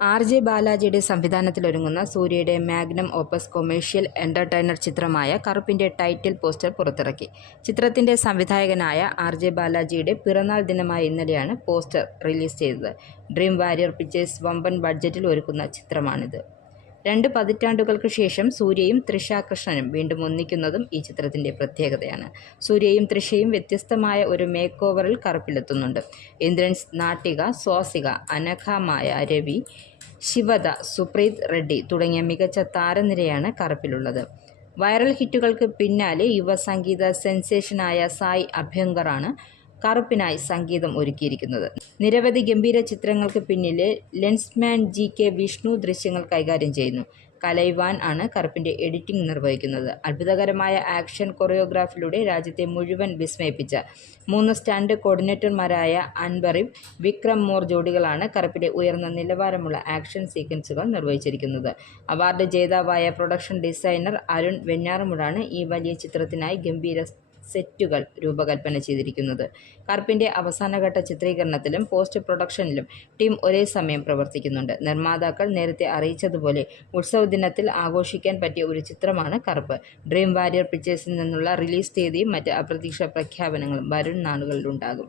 ആർ.ജെ. ബാലാജിയുടെ സംവിധാനത്തിലൊരുങ്ങുന്ന സൂര്യയുടെ magnum opus commercial entertainer ചിത്രമായ കറുപ്പിന്റെ title poster പുറത്തിറക്കി. ചിത്രത്തിന്റെ സംവിധായകനായ ആർ.ജെ. ബാലാജിയുടെ പിറന്നാൾ ദിനമായ ഇന്നലെയാണ് പോസ്റ്റർ റിലീസ് ചെയ്തത്. ഡ്രീം വാരിയർ പിക്ചേഴ്സ് വമ്പൻ ബഡ്ജറ്റിൽ ഒരുക്കുന്ന ചിത്രമാണിത്. 2 പതിറ്റാണ്ടുകൾക്ക് ശേഷം സൂര്യയും തൃഷ കൃഷ്ണനും വീണ്ടും ഒന്നിക്കുന്നതും ഈ ചിത്രത്തിന്റെ പ്രത്യേകതയാണ്. സൂര്യയും തൃഷയും വ്യത്യസ്തമായ ഒരു മേക്ക് ഓവറിൽ കറുപ്പിലെത്തുന്നുണ്ട്. ഇന്ദ്രൻസ്, നാട്ടിക, സ്വാസിക, അനഘ മായ, രവി, ശിവദ, സുപ്രീത് റെഡ്ഡി തുടങ്ങിയ മികച്ച താരനിരയാണ് കറുപ്പിലുള്ളത്. വൈറൽ ഹിറ്റുകൾക്ക് പിന്നാലെ യുവ സംഗീത സെൻസേഷനായ സായ് അഭ്യങ്കറാണ് കറുപ്പിനായി സംഗീതം ഒരുക്കിയിരിക്കുന്നത്. നിരവധി ഗംഭീര ചിത്രങ്ങൾക്ക് പിന്നിലെ ലെൻസ്മാൻ ജി.കെ. വിഷ്ണു ദൃശ്യങ്ങൾ കൈകാര്യം ചെയ്യുന്നു. കലൈവാൻ ആണ് കറുപ്പിന്റെ എഡിറ്റിംഗ് നിർവഹിക്കുന്നത്. അത്ഭുതകരമായ ആക്ഷൻ കൊറിയോഗ്രാഫിലൂടെ രാജ്യത്തെ മുഴുവൻ വിസ്മയിപ്പിച്ച 3 സ്റ്റണ്ട് കോർഡിനേറ്റർമാരായ അൻവറിവ്, വിക്രം മോർ ജോഡികളാണ് കറുപ്പിലെ ഉയർന്ന നിലവാരമുള്ള ആക്ഷൻ സീക്വൻസുകൾ നിർവഹിച്ചിരിക്കുന്നത്. അവാർഡ് ജേതാവായ പ്രൊഡക്ഷൻ ഡിസൈനർ അരുൺ വെഞ്ഞാറമൂടാണ് ഈ വലിയ ചിത്രത്തിനായി ഗംഭീര സെറ്റുകൾ രൂപകൽപ്പന ചെയ്തിരിക്കുന്നത്. കറുപ്പിന്റെ അവസാനഘട്ട ചിത്രീകരണത്തിലും പോസ്റ്റ് പ്രൊഡക്ഷനിലും ടീം ഒരേ സമയം പ്രവർത്തിക്കുന്നുണ്ട്. നിർമ്മാതാക്കൾ നേരത്തെ അറിയിച്ചതുപോലെ ഉത്സവദിനത്തിൽ ആഘോഷിക്കാൻ പറ്റിയ ഒരു ചിത്രമാണ് കറുപ്പ്. ഡ്രീം വാരിയർ പിക്ചേഴ്സിൽ നിന്നുള്ള റിലീസ് തീയതിയും മറ്റ് അപ്രതീക്ഷിത പ്രഖ്യാപനങ്ങളും വരും നാളുകളിലുണ്ടാകും.